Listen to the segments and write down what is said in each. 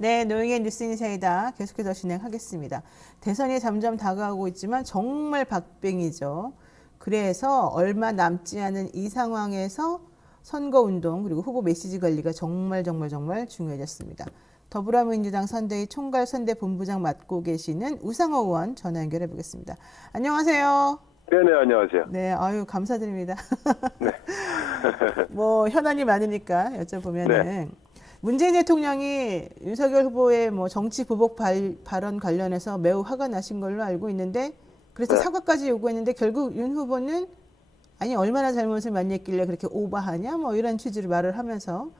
네, 노영의 뉴스 인사이다. 계속해서 진행하겠습니다. 대선이 점점 다가오고 있지만 정말 박빙이죠. 그래서 얼마 남지 않은 이 상황에서 선거운동 그리고 후보 메시지 관리가 정말 정말 정말 중요해졌습니다. 더불어민주당 선대위 총괄 선대 본부장 맡고 계시는 우상호 의원 전화 연결해 보겠습니다. 안녕하세요. 네네 안녕하세요. 네, 아유 감사드립니다. 뭐 현안이 많으니까 여쭤보면은 네. 문재인 대통령이 윤석열 후보의 뭐 정치 보복 발, 발언 관련해서 매우 화가 나신 걸로 알고 있는데 그래서 네. 사과까지 요구했는데 결국 윤 후보는 아니 얼마나 잘못을 많이 했길래 그렇게 오버하냐 뭐 이런 취지로 말을 하면서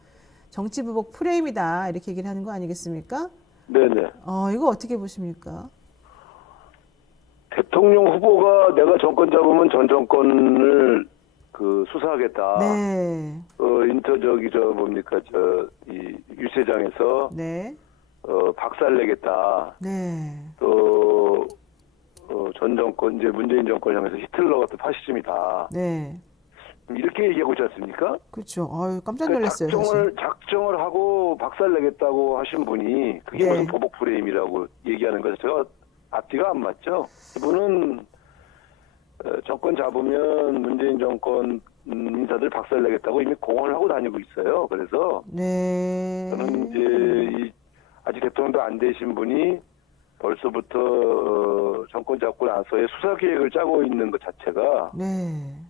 정치 보복 프레임이다 이렇게 얘기를 하는 거 아니겠습니까? 네네. 어 이거 어떻게 보십니까? 대통령 후보가 내가 정권 잡으면 전 정권을 그 수사하겠다. 네, 어 인터 저기 저 뭡니까 저 이 유세장에서 네, 어 박살 내겠다. 네, 또 어, 전 정권 이제 문재인 정권 향해서 히틀러 같은 파시즘이다. 네, 이렇게 얘기하고 있지 않습니까? 그렇죠. 아유 깜짝 그 놀랐어요. 사실. 작정을 작정을 하고 박살 내겠다고 하신 분이 그게 네. 무슨 보복 프레임이라고 얘기하는 거 제가 앞뒤가 안 맞죠. 이분은 어, 정권 잡으면 문재인 정권 음, 인사들 박살내겠다고 이미 공언을 하고 다니고 있어요. 그래서 네. 저는 이제 이 아직 대통령도 안 되신 분이 벌써부터 어, 정권 잡고 나서의 수사 계획을 짜고 있는 것 자체가 네.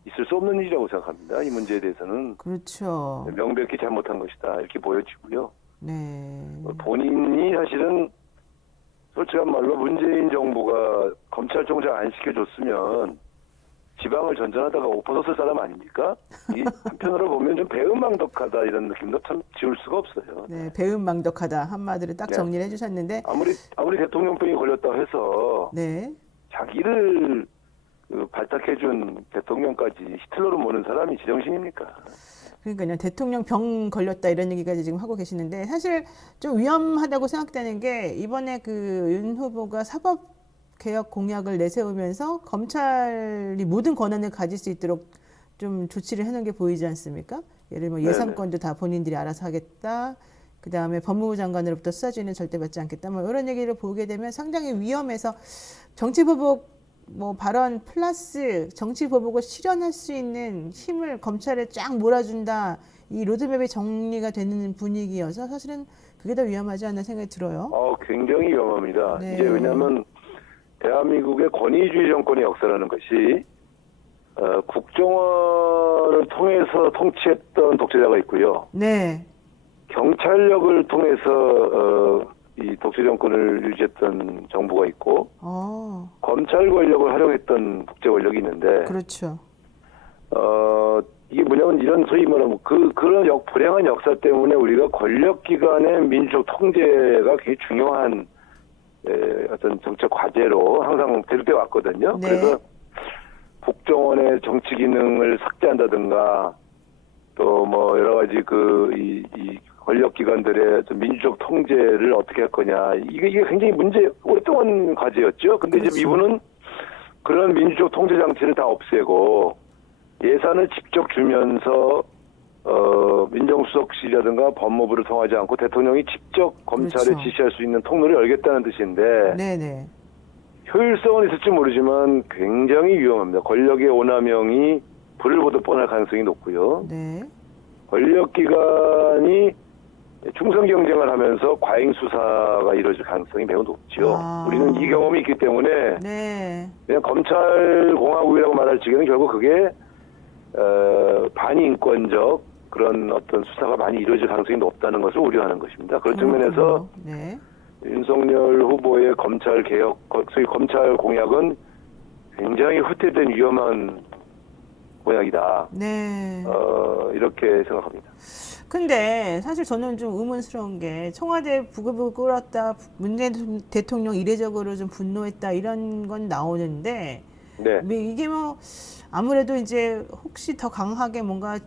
있을 수 없는 일이라고 생각합니다. 이 문제에 대해서는 그렇죠. 명백히 잘못한 것이다 이렇게 보여지고요. 네. 본인이 사실은 솔직한 말로 문재인 정부가 검찰 총장 안 시켜줬으면 지방을 전전하다가 엎어졌을 사람 아닙니까? 이 한편으로 보면 좀 배은망덕하다 이런 느낌도 참 지울 수가 없어요. 네, 배은망덕하다 한마디로 딱 네. 정리를 해주셨는데, 아무리 아무리 대통령병이 걸렸다고 해서 네, 자기를 그 발탁해준 대통령까지 히틀러로 모는 사람이 제정신입니까? 그러니까요 대통령 병 걸렸다 이런 얘기까지 지금 하고 계시는데 사실 좀 위험하다고 생각되는 게 이번에 그 윤 후보가 사법 개혁 공약을 내세우면서 검찰이 모든 권한을 가질 수 있도록 좀 조치를 해놓은 게 보이지 않습니까? 예를 들면 네네. 예산권도 다 본인들이 알아서 하겠다. 그 다음에 법무부 장관으로부터 수사지는 절대 받지 않겠다. 뭐 이런 얘기를 보게 되면 상당히 위험해서 정치 보복 뭐 발언 플러스 정치 보복을 실현할 수 있는 힘을 검찰에 쫙 몰아준다. 이 로드맵이 정리가 되는 분위기여서 사실은 그게 더 위험하지 않나 생각이 들어요. 어, 굉장히 위험합니다. 네. 이제 왜냐하면 대한민국의 권위주의 정권의 역사라는 것이 어, 국정원을 통해서 통치했던 독재자가 있고요. 네, 경찰력을 통해서 어, 이 독재 정권을 유지했던 정부가 있고 어, 검찰 권력을 활용했던 국제 권력이 있는데 그렇죠. 어, 이게 뭐냐면 이런 소위 말하면 그, 그런 역, 불행한 역사 때문에 우리가 권력 기관의 민주적 통제가 굉장히 중요한 에, 어떤 정책 과제로 항상 대두돼 왔거든요. 네. 그래서 국정원의 정치 기능을 삭제한다든가 또 뭐 여러 가지 그, 이, 이 권력 기관들의 어떤 민주적 통제를 어떻게 할 거냐. 이게, 이게 굉장히 문제, 오랫동안 과제였죠. 근데 그렇죠. 이제 이분은 그런 민주적 통제 장치를 다 없애고 예산을 직접 주면서 어 민정수석실이라든가 법무부를 통하지 않고 대통령이 직접 검찰에 그렇죠. 지시할 수 있는 통로를 열겠다는 뜻인데 네, 네, 효율성은 있을지 모르지만 굉장히 위험합니다. 권력의 오남용이 불을 보듯 뻔할 가능성이 높고요. 네, 권력기관이 충성 경쟁을 하면서 과잉 수사가 이루어질 가능성이 매우 높죠. 아. 우리는 이 경험이 있기 때문에 네, 그냥 검찰 공화국이라고 말할 적에는 결국 그게 어, 반인권적 그런 어떤 수사가 많이 이루어질 가능성이 높다는 것을 우려하는 것입니다. 그런 측면에서 그렇군요. 네, 윤석열 후보의 검찰 개혁, 소위 검찰 공약은 굉장히 후퇴된 위험한 공약이다. 네. 어, 이렇게 생각합니다. 근데 사실 저는 좀 의문스러운 게 청와대 부글부글 끓었다 문재인 대통령 이례적으로 좀 분노했다 이런 건 나오는데 네. 뭐 이게 뭐 아무래도 이제 혹시 더 강하게 뭔가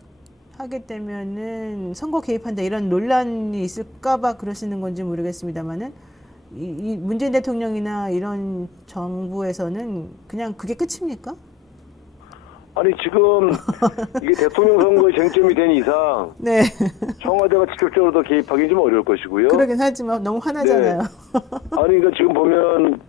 하게 되면은 선거 개입한다 이런 논란이 있을까봐 그러시는 건지 모르겠습니다만은 이, 이 문재인 대통령이나 이런 정부에서는 그냥 그게 끝입니까? 아니 지금 이게 대통령 선거의 쟁점이 된 이상 네. 청와대가 직접적으로 더 개입하기 좀 어려울 것이고요. 그러긴 하지만 너무 화나잖아요. 아니 그러니까 지금 보면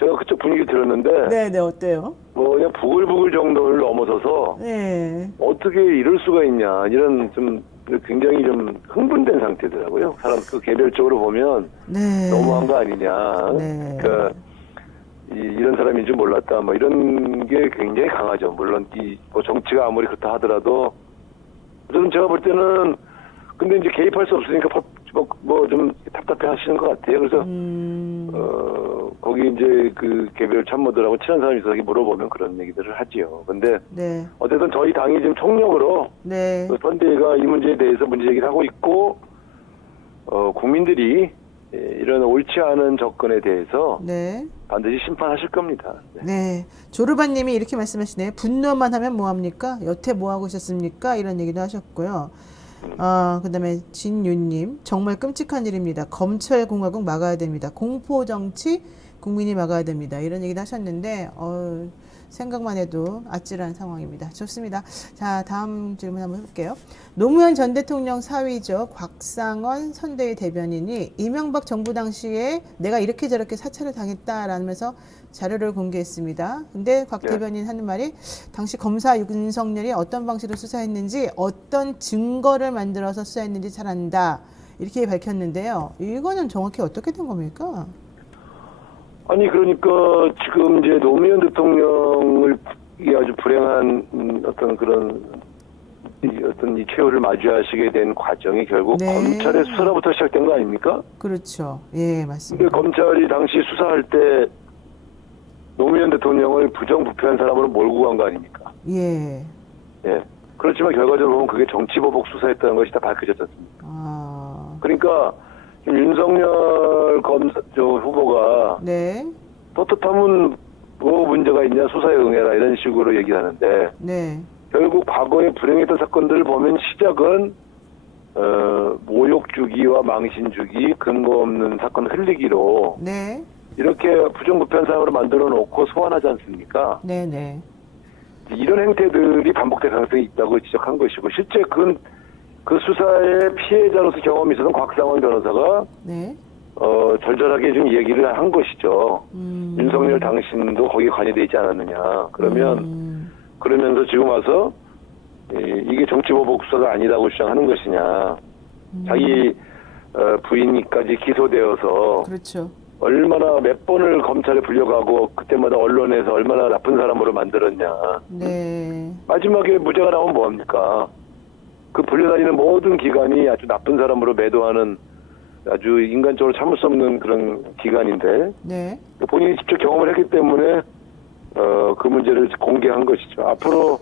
제가 그쪽 분위기 들었는데 네, 네, 어때요? 뭐 그냥 부글부글 정도를 넘어서서 네. 어떻게 이럴 수가 있냐 이런 좀 굉장히 좀 흥분된 상태더라고요. 사람 그 개별적으로 보면 네. 너무한 거 아니냐. 네. 그 이, 이런 사람인 줄 몰랐다. 뭐 이런 게 굉장히 강하죠. 물론 이 뭐 정치가 아무리 그렇다 하더라도 저는 제가 볼 때는 근데 이제 개입할 수 없으니까 뭐좀 답답해 하시는 것 같아요. 그래서 음, 어 거기 이제 그 개별 참모들하고 친한 사람이 있어서 물어보면 그런 얘기들을 하지요. 근데 네. 어쨌든 저희 당이 지금 총력으로 네. 그 선대위가 이 문제에 대해서 문제 제기를 하고 있고 어 국민들이 예, 이런 옳지 않은 접근에 대해서 네. 반드시 심판하실 겁니다. 네. 네. 조르바님이 이렇게 말씀하시네요. 분노만 하면 뭐합니까? 여태 뭐하고 있었습니까? 이런 얘기도 하셨고요. 어, 그 다음에 진윤님. 정말 끔찍한 일입니다. 검찰공화국 막아야 됩니다. 공포정치 국민이 막아야 됩니다. 이런 얘기도 하셨는데, 어, 생각만 해도 아찔한 상황입니다. 좋습니다. 자, 다음 질문 한번 해볼게요. 노무현 전 대통령 사위죠. 곽상원 선대위 대변인이 이명박 정부 당시에 내가 이렇게 저렇게 사찰을 당했다라면서 자료를 공개했습니다. 근데 곽 네. 대변인 하는 말이 당시 검사 윤석열이 어떤 방식으로 수사했는지 어떤 증거를 만들어서 수사했는지 잘 안다. 이렇게 밝혔는데요. 이거는 정확히 어떻게 된 겁니까? 아니 그러니까 지금 이제 노무현 대통령을 이 아주 불행한 음, 어떤 그런 이 어떤 이 최후를 마주하시게 된 과정이 결국 네. 검찰의 수사로부터 시작된 거 아닙니까? 그렇죠. 예, 근데 맞습니다. 검찰이 당시 수사할 때 노무현 대통령을 부정부패한 사람으로 몰고 간 거 아닙니까? 예. 예. 그렇지만 결과적으로 보면 그게 정치보복 수사했다는 것이 다 밝혀졌지 않습니까? 아, 그러니까 지금 윤석열 검사 저 후보가 네. 떳떳하면 뭐 문제가 있냐 수사에 응해라 이런 식으로 얘기하는데 네. 결국 과거에 불행했던 사건들을 보면 시작은 어, 모욕 주기와 망신 주기 근거 없는 사건 흘리기로 네. 이렇게 부정부패한 사람으로 만들어 놓고 소환하지 않습니까? 네, 네. 이런 행태들이 반복될 가능성이 있다고 지적한 것이고 실제 그, 그 수사의 피해자로서 경험이 있었던 곽상원 변호사가 네. 어, 절절하게 좀 얘기를 한 것이죠. 음. 윤석열 당신도 거기에 관여돼 있지 않았느냐. 그러면 음, 그러면서 지금 와서 이- 이게 정치보복 수사가 아니라고 주장하는 것이냐. 음. 자기 어, 부인까지 기소되어서 그렇죠. 얼마나 몇 번을 검찰에 불려가고 그때마다 언론에서 얼마나 나쁜 사람으로 만들었냐. 네. 마지막에 무죄가 나오면 뭐합니까? 그 불려다니는 모든 기관이 아주 나쁜 사람으로 매도하는 아주 인간적으로 참을 수 없는 그런 기관인데 네. 본인이 직접 경험을 했기 때문에 어, 그 문제를 공개한 것이죠. 앞으로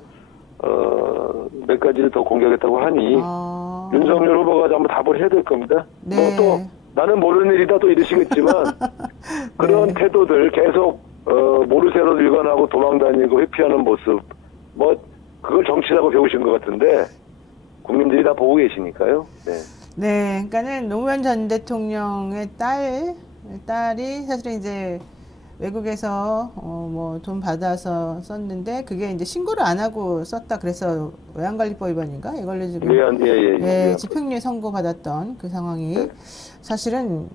어, 몇 가지를 더 공개하겠다고 하니 아. 윤석열 후보가 한번 답을 해야 될 겁니다. 네. 뭐또 나는 모르는 일이다 또 이러시겠지만 그런 네. 태도들 계속 어, 모르쇠로 일관하고 도망다니고 회피하는 모습 뭐 그걸 정치라고 배우신 것 같은데 국민들이 다 보고 계시니까요. 네. 네, 그러니까는 노무현 전 대통령의 딸 딸이 사실은 이제 외국에서 어 뭐 돈 받아서 썼는데 그게 이제 신고를 안 하고 썼다 그래서 외환관리법 위반인가 이걸로 지금 예, 예, 예. 예, 집행유예 선고 받았던 그 상황이 네. 사실은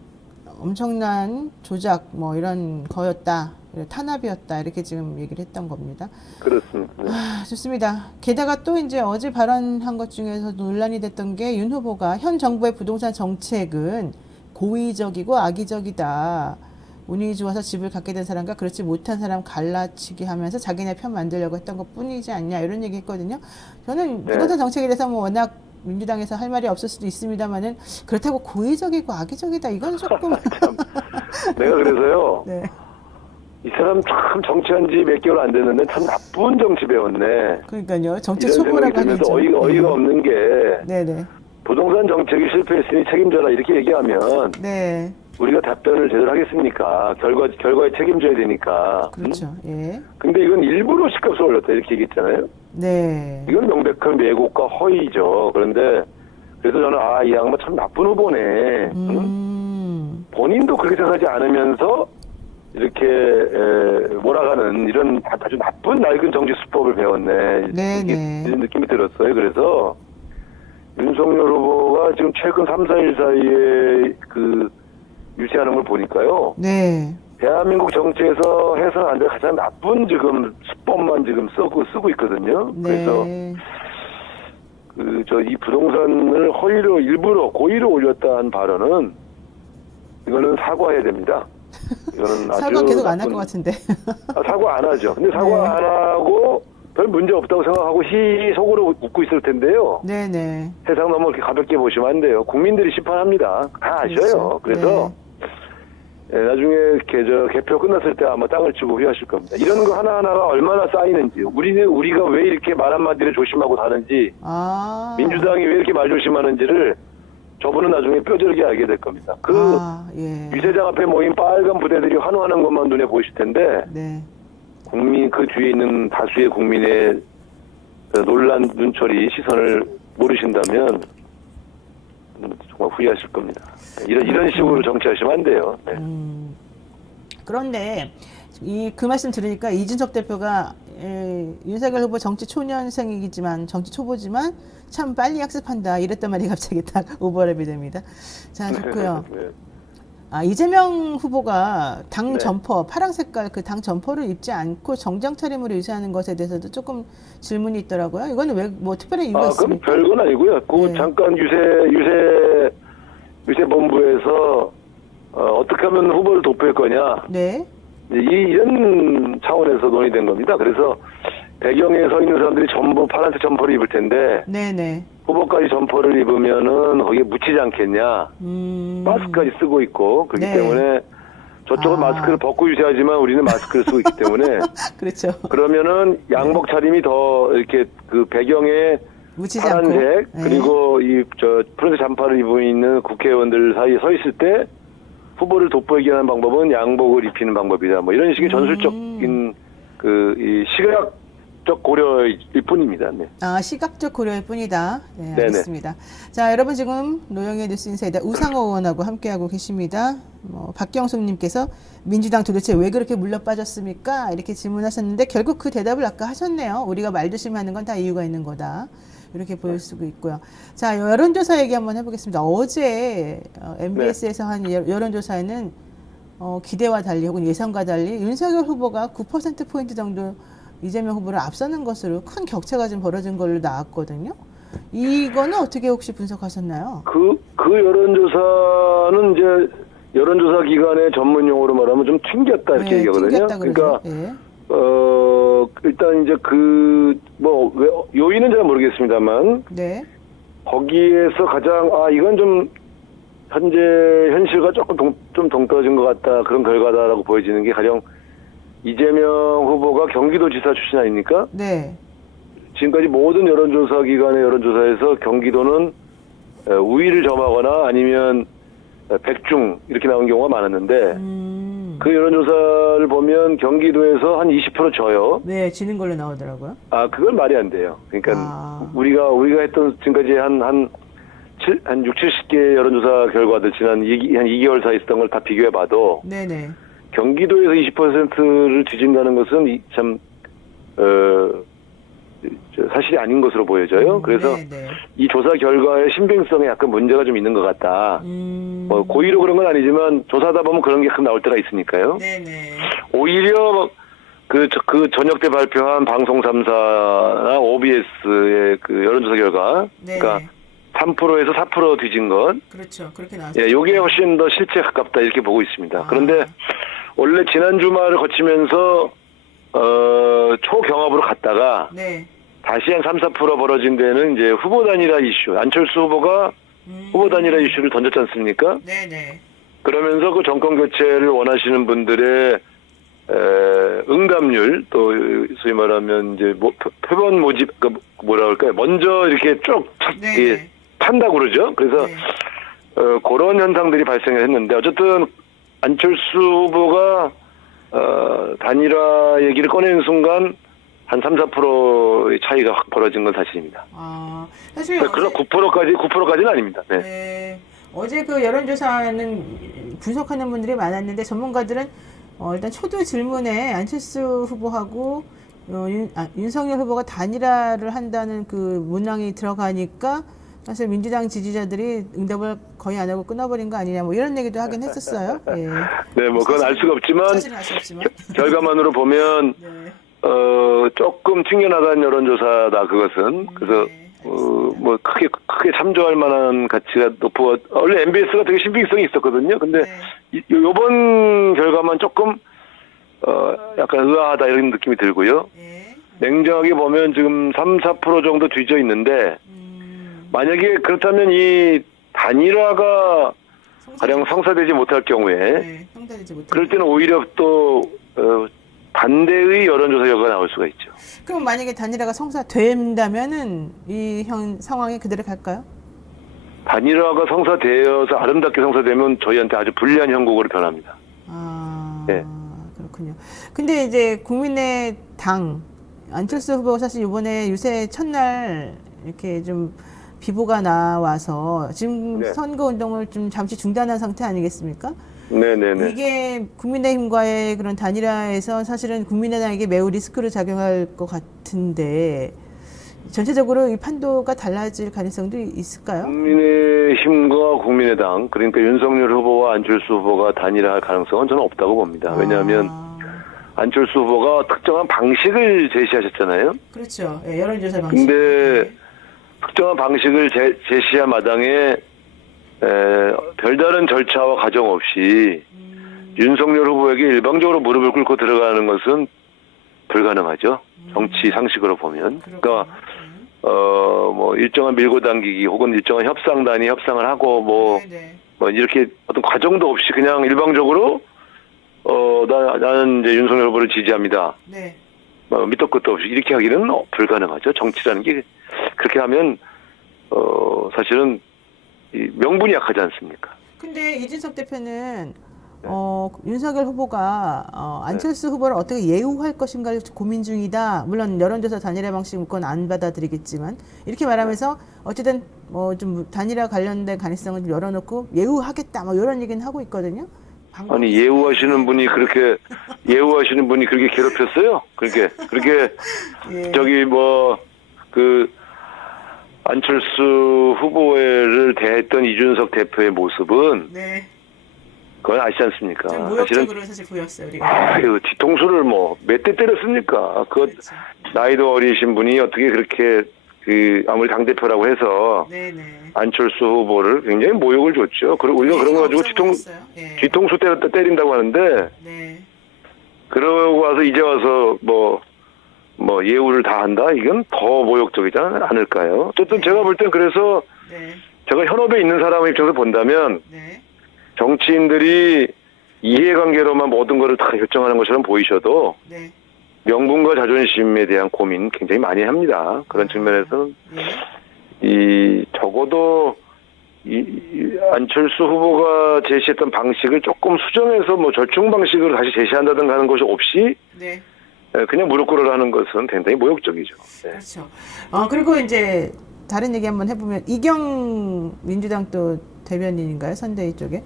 엄청난 조작 뭐 이런 거였다 탄압이었다 이렇게 지금 얘기를 했던 겁니다. 그렇습니다. 네. 아, 좋습니다. 게다가 또 이제 어제 발언한 것 중에서 논란이 됐던 게 윤 후보가 현 정부의 부동산 정책은 고의적이고 악의적이다. 운이 좋아서 집을 갖게 된 사람과 그렇지 못한 사람 갈라치기 하면서 자기네 편 만들려고 했던 것 뿐이지 않냐 이런 얘기 했거든요. 저는 네. 부동산 정책에 대해서 뭐 워낙 민주당에서 할 말이 없을 수도 있습니다만은 그렇다고 고의적이고 악의적이다 이건 조금 내가 그래서요. 네 이 사람 참 정치한 지 몇 개월 안 됐는데 참 나쁜 정치 배웠네. 그러니까요 생각이 초보라고 하죠. 어이가, 어이가 없는 게 네네 부동산 정책이 실패했으니 책임져라 이렇게 얘기하면 네 우리가 답변을 제대로 하겠습니까? 결과, 결과에 책임져야 되니까. 음? 그렇죠 예 근데 이건 일부러 집값을 올렸다 이렇게 얘기했잖아요. 네. 이건 명백한 왜곡과 허위죠. 그런데 그래서 저는 아 이 양반 참 나쁜 후보네. 응? 음, 본인도 그렇게 생각하지 않으면서 이렇게 에, 몰아가는 이런 아주 나쁜 낡은 정치 수법을 배웠네 네, 이게 네. 이런 느낌이 들었어요. 그래서 윤석열 후보가 지금 최근 3, 4일 사이에 그 유세하는 걸 보니까요. 네. 대한민국 정치에서 해서는 안 될 가장 나쁜 지금 수법만 지금 쓰고 쓰고 있거든요. 그래서 네. 그 저 이 부동산을 허위로 일부러 고의로 올렸다 한 발언은 이거는 사과해야 됩니다. 이거는 아주 사과 계속 안 할 것 같은데. 아, 사과 안 하죠. 근데 사과 네. 안 하고 별 문제 없다고 생각하고 히 속으로 웃고 있을 텐데요. 네네. 세상 너무 이렇게 가볍게 보시면 안 돼요. 국민들이 심판합니다. 다 아셔요. 그렇죠. 그래서 네. 예, 나중에 개, 저, 개표 끝났을 때 아마 땅을 치고 후회하실 겁니다. 이런 거 하나하나가 얼마나 쌓이는지, 우리는, 우리가 왜 이렇게 말 한마디를 조심하고 사는지, 아. 민주당이 왜 이렇게 말 조심하는지를 저분은 나중에 뼈저리게 알게 될 겁니다. 그 아, 예. 유세장 앞에 모인 빨간 부대들이 환호하는 것만 눈에 보이실 텐데, 네. 국민, 그 뒤에 있는 다수의 국민의 그 놀란 눈초리, 시선을 모르신다면, 음, 정말 후회하실 겁니다. 이런, 이런 식으로 정치하시면 안 돼요. 네. 음. 그런데 이 그 말씀 들으니까 이준석 대표가 에, 윤석열 후보 정치 초년생이지만 정치 초보지만 참 빨리 학습한다 이랬단 말이 갑자기 딱 오버랩이 됩니다. 자 좋고요. 네. 아 이재명 후보가 당 네. 점퍼 파랑 색깔 그 당 점퍼를 입지 않고 정장 차림으로 유세하는 것에 대해서도 조금 질문이 있더라고요. 이거는 왜 뭐 특별한 이유가 아, 있습니까? 별건 아니고요. 그 네. 잠깐 유세 유세 유세 본부에서 어, 떻게 하면 후보를 도표할 거냐 네. 이 이런 차원에서 논의된 겁니다. 그래서 배경에 서 있는 사람들이 전부 파란색 점퍼를 입을 텐데 네네. 후보까지 점퍼를 입으면은 거기에 묻히지 않겠냐. 음. 마스크까지 쓰고 있고 그렇기 네. 때문에 저쪽은 아. 마스크를 벗고 유세하지만 우리는 마스크를 쓰고 있기 때문에 그렇죠. 그러면은 양복 차림이 더 이렇게 그 배경에 묻히지 파란색. 네. 그리고 이 저 푸른색 잠바를 입고 있는 국회의원들 사이에 서 있을 때 후보를 돋보이게 하는 방법은 양복을 입히는 방법이다. 뭐 이런 식의 음. 전술적인 그 이 시각적 고려일 뿐입니다. 네. 아, 시각적 고려일 뿐이다. 네. 알겠습니다. 자, 여러분 지금 노영의 뉴스 인사이다 우상호 의원하고 함께하고 계십니다. 뭐, 박경숙님께서 민주당 도대체 왜 그렇게 물러 빠졌습니까? 이렇게 질문하셨는데 결국 그 대답을 아까 하셨네요. 우리가 말조심하는 건 다 이유가 있는 거다. 이렇게 보일 수도 있고요. 자, 여론조사 얘기 한번 해보겠습니다. 어제 어, MBS에서 한 여- 여론조사에는 어, 기대와 달리 혹은 예상과 달리 윤석열 후보가 9%포인트 정도 이재명 후보를 앞서는 것으로 큰 격차가 좀 벌어진 걸로 나왔거든요. 이거는 어떻게 혹시 분석하셨나요? 그, 그 여론조사는 이제 여론조사 기관의 전문 용어로 말하면 좀 튕겼다 이렇게 얘기하거든요. 네, 튕겼다 그러니까. 예. 어 일단 이제 그 뭐 요인은 잘 모르겠습니다만 네. 거기에서 가장 아 이건 좀 현재 현실과 조금 동, 좀 동떨어진 것 같다 그런 결과다라고 보여지는 게 가령 이재명 후보가 경기도지사 출신 아닙니까? 네. 지금까지 모든 여론조사 기관의 여론조사에서 경기도는 에, 우위를 점하거나 아니면 에, 백중 이렇게 나온 경우가 많았는데 음. 그 여론조사를 보면 경기도에서 한 20% 져요. 네, 지는 걸로 나오더라고요. 아, 그건 말이 안 돼요. 그러니까 아. 우리가 우리가 했던 지금까지 한한 칠, 한 6, 70개 여론조사 결과들 지난 2, 한 2개월 사이 있었던 걸 다 비교해 봐도 네, 네. 경기도에서 20%를 뒤진다는 것은 이- 참 어, 저 사실이 아닌 것으로 보여져요. 그래서 네, 네. 이 조사 결과의 신빙성에 약간 문제가 좀 있는 것 같다. 음. 뭐 고의로 그런 건 아니지만 조사하다 보면 그런 게 가끔 나올 때가 있으니까요. 네, 네. 오히려 그, 저- 그 저녁 때 발표한 방송 3사나 OBS의 그 여론조사 결과, 네. 그러니까 3%에서 4% 뒤진 것, 그렇죠. 그렇게 나왔죠. 예, 요게 훨씬 더 실체에 가깝다 이렇게 보고 있습니다. 아. 그런데 원래 지난 주말을 거치면서 어, 초경합으로 갔다가 네. 다시 한 3, 4% 벌어진 데는 이제 후보 단일화 이슈, 안철수 후보가 음. 후보 단일화 이슈를 던졌지 않습니까? 네, 네. 그러면서 그 정권 교체를 원하시는 분들의 에, 응답률 또 소위 말하면 이제 뭐 표- 표본 모집 그 뭐라 그럴까요? 먼저 이렇게 쭉 차- 네, 예, 네. 탄다고 그러죠. 그래서 네. 어, 그런 현상들이 발생을 했는데 어쨌든 안철수 후보가 어, 단일화 얘기를 꺼내는 순간 한 3, 4%의 차이가 확 벌어진 건 사실입니다. 아, 사실 그러나 9%까지 9%까지는 아닙니다. 네. 네. 어제 그 여론조사는 분석하는 분들이 많았는데 전문가들은 어, 일단 초두 질문에 안철수 후보하고 어, 윤, 아, 윤석열 후보가 단일화를 한다는 그 문항이 들어가니까 사실 민주당 지지자들이 응답을 거의 안 하고 끊어버린 거 아니냐 뭐 이런 얘기도 하긴 했었어요. 예. 네, 뭐 그건 알 수가 없지만 사실은 없지만. 결과만으로 보면 네. 어 조금 튕겨나간 여론조사다 그것은 그래서 네, 어뭐 크게 크게 참조할 만한 가치가 높고 원래 MBS가 되게 신빙성이 있었거든요. 근데 네. 이- 요번 결과만 조금 어 약간 의아하다 이런 느낌이 들고요. 예. 냉정하게 보면 지금 3, 4% 정도 뒤져 있는데 음, 만약에 그렇다면 이 단일화가 가령 성사되지 못할 경우에 네, 성사되지. 그럴 때는 오히려 또 어, 반대의 여론조사 결과가 나올 수가 있죠. 그럼 만약에 단일화가 성사된다면은 이 현 상황이 그대로 갈까요? 단일화가 성사되어서 아름답게 성사되면 저희한테 아주 불리한 형국으로 변합니다. 아, 네. 그렇군요. 근데 이제 국민의 당 안철수 후보가 사실 이번에 유세 첫날 이렇게 좀 비보가 나와서 지금 네. 선거 운동을 좀 잠시 중단한 상태 아니겠습니까? 네네네. 이게 국민의힘과의 그런 단일화에서 사실은 국민의당에게 매우 리스크로 작용할 것 같은데 전체적으로 이 판도가 달라질 가능성도 있을까요? 국민의힘과 국민의당 그러니까 윤석열 후보와 안철수 후보가 단일화할 가능성은 저는 없다고 봅니다. 왜냐하면 아, 안철수 후보가 특정한 방식을 제시하셨잖아요. 그렇죠. 예, 여론조사 방식. 근데 특정한 방식을 제, 제시한 마당에 에, 별다른 절차와 과정 없이 음, 윤석열 후보에게 일방적으로 무릎을 꿇고 들어가는 것은 불가능하죠. 정치 상식으로 보면. 그렇군요. 그러니까 어뭐 일정한 밀고 당기기 혹은 일정한 협상단이 협상을 하고 뭐, 네, 네. 뭐 이렇게 어떤 과정도 없이 그냥 일방적으로 어나 나는 이제 윤석열 후보를 지지합니다. 네. 뭐 밑도 끝도 없이 이렇게 하기는 어, 불가능하죠. 정치라는 게 그렇게 하면 어 사실은 이 명분이 약하지 않습니까? 근데 이준석 대표는 네. 어, 윤석열 후보가 어, 안철수 후보를 어떻게 예우할 것인가를 고민 중이다. 물론 여론조사 단일화 방식 그건 안 받아들이겠지만 이렇게 말하면서 어쨌든 뭐 좀 단일화 관련된 가능성을 좀 열어놓고 예우하겠다. 뭐 이런 얘기는 하고 있거든요. 아니 예우하시는 분이 그렇게 예우하시는 분이 그렇게 괴롭혔어요? 그렇게 그렇게 예. 저기 뭐 그 안철수 후보를 대했던 이준석 대표의 모습은 네. 그건 아시지 않습니까? 좀 사실은 모욕적으로 사실 보였어요 우리가. 아유 뒤통수를 뭐 몇 대 때렸습니까? 그 그렇죠. 나이도 어리신 분이 어떻게 그렇게 그 아무리 당 대표라고 해서 네네. 안철수 후보를 굉장히 모욕을 줬죠. 그리고 우리가 그런 거 가지고 뒤통 예. 뒤통수 때렸다 때린다고 하는데 네. 그러고 와서 이제 와서 뭐, 뭐 예우를 다 한다? 이건 더 모욕적이지 않을까요? 어쨌든 네. 제가 볼 땐 그래서 네. 제가 현업에 있는 사람 입장에서 본다면 네. 정치인들이 이해관계로만 모든 것을 다 결정하는 것처럼 보이셔도 네. 명분과 자존심에 대한 고민 굉장히 많이 합니다. 그런 아. 측면에서는 예. 이 적어도 이, 이 안철수 후보가 제시했던 방식을 조금 수정해서 뭐 절충 방식으로 다시 제시한다든가 하는 것이 없이 네. 에, 그냥 무릎 꿇으라는 것은 굉장히 모욕적이죠. 네. 그렇죠. 어, 그리고 이제 다른 얘기 한번 해보면 이경 민주당 또 대변인인가요? 선대위 쪽에.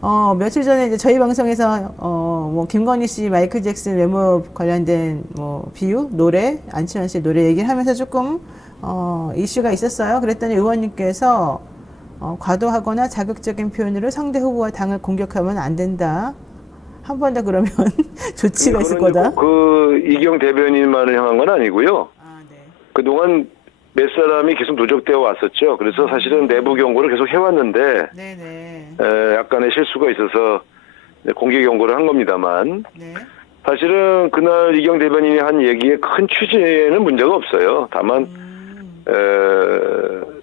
어, 며칠 전에 이제 저희 방송에서 어, 뭐 김건희 씨 마이클 잭슨 외모 관련된 뭐 비유, 노래, 안치환 씨 노래 얘기를 하면서 조금 어, 이슈가 있었어요. 그랬더니 의원님께서 어, 과도하거나 자극적인 표현으로 상대 후보와 당을 공격하면 안 된다. 한 번 더 그러면 조치가 있을 거다. 꼭그 이경 대변인만을 향한 건 아니고요. 아, 네. 그동안 몇 사람이 계속 누적되어 왔었죠. 그래서 사실은 내부 경고를 계속 해왔는데 네네. 에, 약간의 실수가 있어서 공개 경고를 한 겁니다만 네. 사실은 그날 이경 대변인이 한 얘기의 큰 취지에는 문제가 없어요. 다만 음,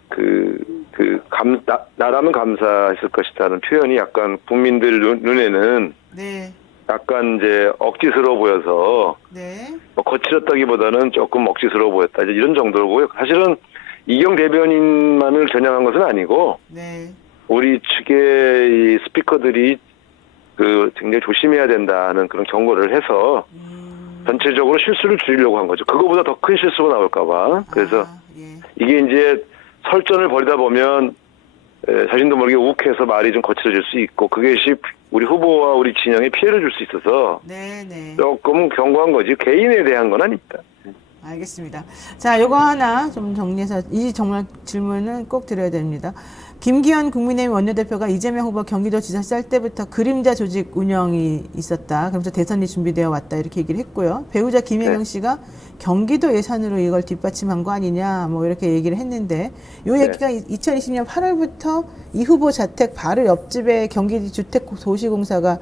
그, 그, 감, 나, 나라면 감사했을 것이다는 표현이 약간 국민들 눈, 눈에는 네. 약간 이제 억지스러워 보여서 네. 뭐 거칠었다기보다는 조금 억지스러워 보였다. 이제 이런 정도고요. 사실은 이경 대변인만을 겨냥한 것은 아니고 네. 우리 측의 이 스피커들이 그 굉장히 조심해야 된다는 그런 경고를 해서 음, 전체적으로 실수를 줄이려고 한 거죠. 그거보다 더 큰 실수가 나올까봐. 그래서 아, 예. 이게 이제 설전을 벌이다 보면 에, 자신도 모르게 욱해서 말이 좀 거칠어질 수 있고 그것이 우리 후보와 우리 진영에 피해를 줄 수 있어서 네네. 조금 경고한 거지 개인에 대한 건 아닙니다. 알겠습니다. 자, 요거 하나 좀 정리해서 이 정말 질문은 꼭 드려야 됩니다. 김기현 국민의힘 원내대표가 이재명 후보 경기도지사 쌀 때부터 그림자 조직 운영이 있었다. 그러면서 대선이 준비되어 왔다 이렇게 얘기를 했고요. 배우자 김혜경 네. 씨가 경기도 예산으로 이걸 뒷받침한 거 아니냐 뭐 이렇게 얘기를 했는데 요 네. 얘기가 2020년 8월부터 이 후보 자택 바로 옆집에 경기 주택 도시공사가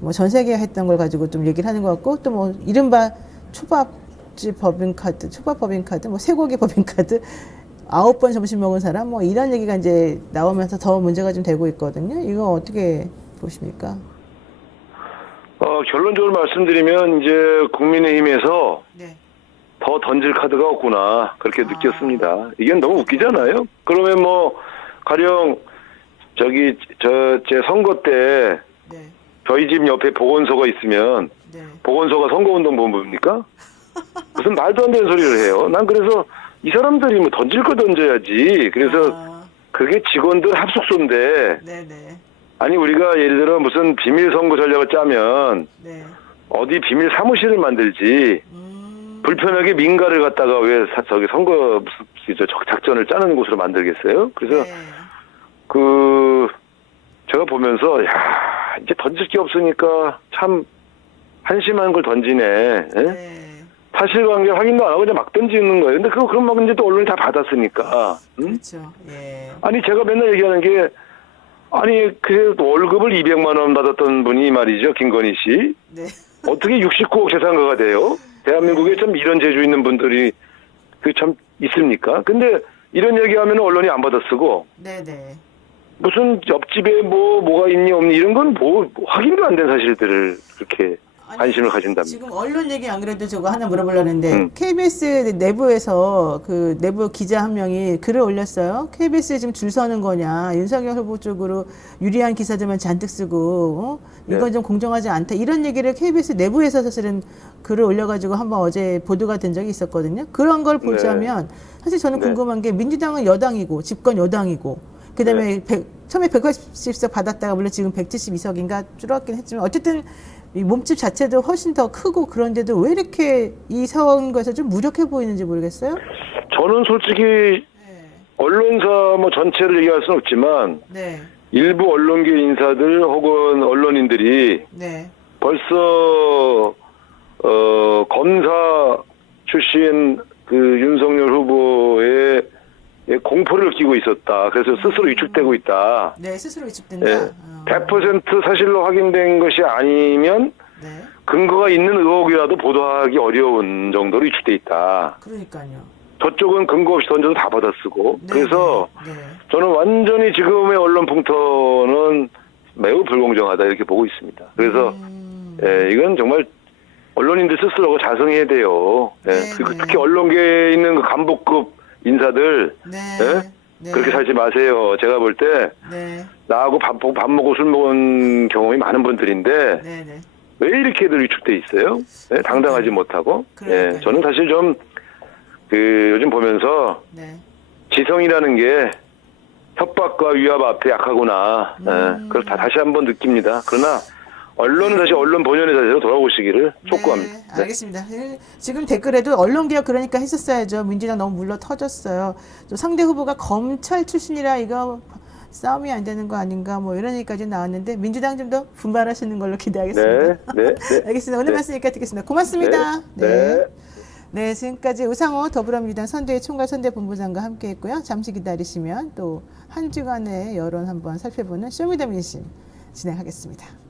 뭐 전 세계 했던 걸 가지고 좀 얘기를 하는 것 같고 또 뭐 이른바 초밥집 법인카드, 초밥 법인카드, 뭐 쇠고기 법인카드 아홉 번 점심 먹은 사람 뭐 이런 얘기가 이제 나오면서 더 문제가 좀 되고 있거든요. 이거 어떻게 보십니까? 어, 결론적으로 말씀드리면 이제 국민의힘에서 네. 더 던질 카드가 없구나 그렇게 아. 느꼈습니다. 이게 너무 웃기잖아요. 그러면 뭐 가령 저기 저 제 선거 때 네. 저희 집 옆에 보건소가 있으면 네. 보건소가 선거운동 본부입니까? 무슨 말도 안 되는 소리를 해요. 난 그래서 이 사람들이 뭐 던질 거 던져야지. 그래서 아, 그게 직원들 합숙소인데 네, 네. 아니 우리가 예를 들어 무슨 비밀 선거 전략을 짜면 네. 어디 비밀 사무실을 만들지 음. 불편하게 민가를 갖다가 왜 사- 저기 선거 무슨 저 작전을 짜는 곳으로 만들겠어요? 그래서 네. 그 제가 보면서 야 이제 던질 게 없으니까 참 한심한 걸 던지네. 예? 네. 사실관계 확인도 안 하고 그냥 막 던지는 거예요. 근데 그거 그런 막 이제 또 언론이 다 받았으니까. 응? 그렇죠. 예. 아니 제가 맨날 얘기하는 게 아니 그 월급을 200만 원 받았던 분이 말이죠 김건희 씨 네. 어떻게 69억 재산가가 돼요? 대한민국에 참 이런 재주 있는 분들이 그 참 있습니까? 근데 이런 얘기하면 언론이 안 받아쓰고 네, 네. 무슨 옆집에 뭐 뭐가 있니 없니 이런 건 뭐 확인도 안 된 사실들을 그렇게 관심을 가진답니다. 지금 언론 얘기 안 그래도 저거 하나 물어보려는데 음. KBS 내부에서 그 내부 기자 한 명이 글을 올렸어요. KBS에 지금 줄 서는 거냐 윤석열 후보 쪽으로 유리한 기사들만 잔뜩 쓰고 어? 이건 네. 좀 공정하지 않다 이런 얘기를 KBS 내부에서 사실은 글을 올려가지고 한번 어제 보도가 된 적이 있었거든요. 그런 걸 보자면 사실 저는 네. 궁금한 게 민주당은 여당이고 집권 여당이고 그다음에 네. 백- 처음에 180석 받았다가 물론 지금 172석인가 줄었긴 했지만 어쨌든 이 몸집 자체도 훨씬 더 크고 그런데도 왜 이렇게 이 선거에서 좀 무력해 보이는지 모르겠어요. 저는 솔직히 네. 언론사 뭐 전체를 얘기할 수는 없지만 네. 일부 언론계 인사들 혹은 언론인들이 네. 벌써 어 검사 출신 그 윤석열 후보의 공포를 끼고 있었다. 그래서 스스로 위축되고 있다. 네, 스스로 위축된다. 예. 어. 100% 사실로 확인된 것이 아니면 네. 근거가 있는 의혹이라도 보도하기 어려운 정도로 위축돼 있다. 그러니까요. 저쪽은 근거 없이 던져도 다 받아쓰고. 네, 그래서 네. 네. 저는 완전히 지금의 언론 풍토는 매우 불공정하다 이렇게 보고 있습니다. 그래서 음, 예, 이건 정말 언론인들 스스로가 자성해야 돼요. 예. 특히 언론계에 있는 그 간부급 인사들 네. 예? 네. 그렇게 살지 마세요. 제가 볼 때 네. 나하고 밥, 먹- 밥 먹고 술 먹은 경험이 많은 분들인데 네, 네. 왜 이렇게들 위축돼 있어요? 예, 당당하지 못하고. 예, 그러니까요. 저는 사실 좀 그 요즘 보면서 네. 지성이라는 게 협박과 위압 앞에 약하구나. 음. 예, 그걸 다 다시 한번 느낍니다. 그러나 언론은 다시 언론 본연의 자세로 돌아오시기를 촉구합니다. 네, 네. 알겠습니다. 예, 지금 댓글에도 언론 개혁 그러니까 했었어야죠. 민주당 너무 물러 터졌어요. 또 상대 후보가 검찰 출신이라 이거 싸움이 안 되는 거 아닌가 뭐 이런 얘기까지 나왔는데 민주당 좀 더 분발하시는 걸로 기대하겠습니다. 네, 네, 네. 알겠습니다. 오늘 네. 말씀니까 듣겠습니다. 고맙습니다. 네. 네. 네, 지금까지 우상호 더불어민주당 선대위 총괄 선대본부장과 함께했고요. 잠시 기다리시면 또 한 주간의 여론 한번 살펴보는 쇼미더민심 진행하겠습니다.